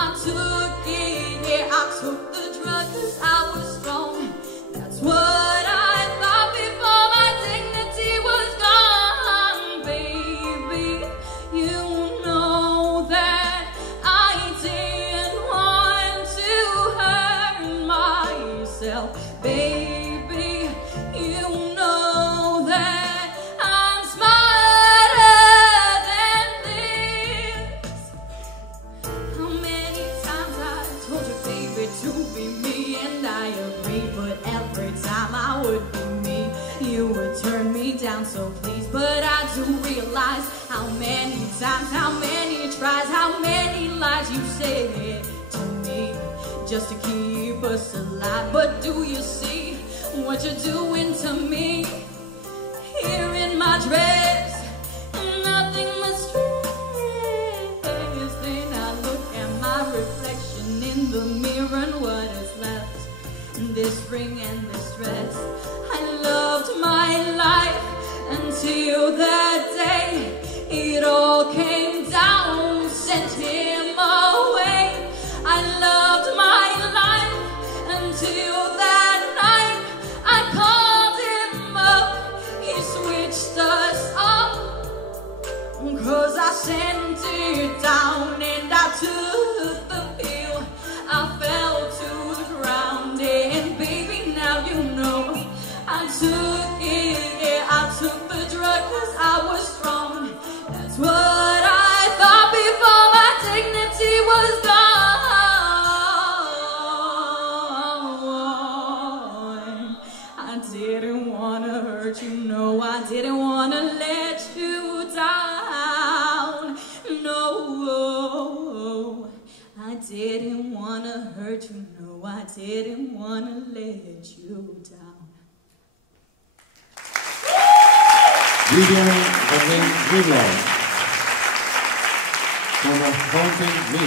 I took it, yeah, I took the drug 'cause I was strong. That's what I thought before my dignity was gone, baby. You know that I didn't want to hurt myself, baby. You know that I'm smarter than this. How many times I told you, baby, to be me, and I agreed, but every time I would be me, you would turn me down, so please. But I do realize how many times, how many tries, how many lies you said to me just to keep us alive. But do you see what you're doing to me? Here in my dress, nothing but stress. Then I look at my reflection in the mirror, and what is left? This ring and this dress. I loved my life until that day it all came down, sent him away. I loved my life until that night I called him up. He switched us up, 'cause I sent it down and I took the pill. I fell to the ground, and baby, now you know I took it, yeah, I took the drug 'cause I was strong. That's what I thought before my dignity was gone. I didn't want to hurt you, no, I didn't want to let you down. No, I didn't want to hurt you, no, I didn't want to let you down. Vivian Berlin Grillo, from Haunting Me.